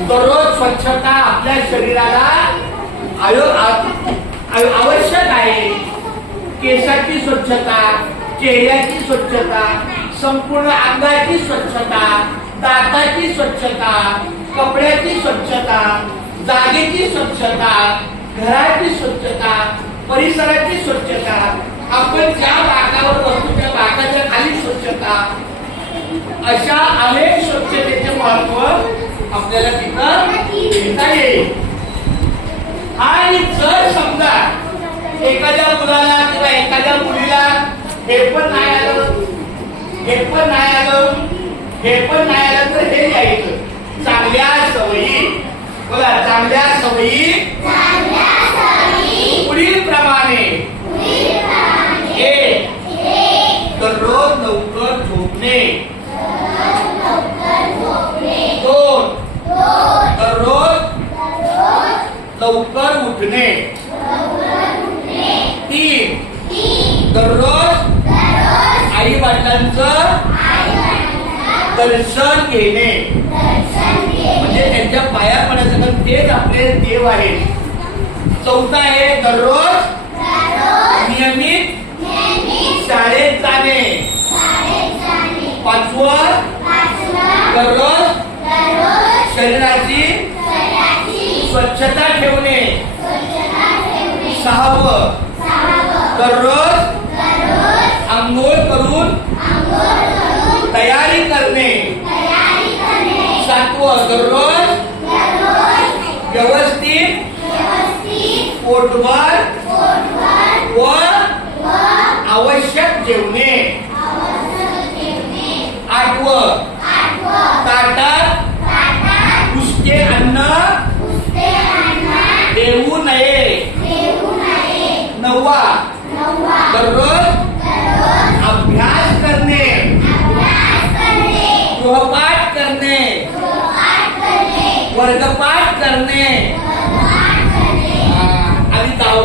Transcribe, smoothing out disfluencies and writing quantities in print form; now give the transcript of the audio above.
दररोज स्वच्छता आपल्या शरीराला आवश्यक आहे. केसाची स्वच्छता, चेहऱ्याची स्वच्छता, संपूर्ण अंगाची स्वच्छता, दाताची स्वच्छता, कपड्याची स्वच्छता, जागेची स्वच्छता, घराची स्वच्छता, परिसराची स्वच्छता, आपण ज्या बागावर बसतो त्या बागाच्या खाली स्वच्छता, अशा अनेक स्वच्छतेचे महत्व आपल्याला तिथं घेता येईल. आणि जर समजा एखाद्या मुलाला किंवा एखाद्या मुलीला हे पण नाही आलं, हे पण नाही आलं, हे पण नाही आलं, तर हे घ्यायचं. चांगल्या सवयी, बोला, चांगल्या सवयी पुढील प्रमाणे. एक, दररोज लवकर झोपणे. दोन, दररोज लवकर उठणे. तीन, दररोज आई वडिलांचं दर्शन घेणे, म्हणजे त्यांच्या पाया पडायचं, तर तेच आपले देव आहेत. चौथा आहे दररोज नियमित शाळेत जाणे. पाचवं, दररोज शरीराची स्वच्छता ठेवणे. सहावं, दररोज आंघोळ करून तयारी करणे. सातवं, दररोज व्यवस्थित पोटभर व आवश्यक जेवणे. आठवं, ताटात पुष्टे अन्न देऊ नये. नववा, दररोज अभ्यास करणे, गृहपाठ करणे, वर्गपाठ करणे.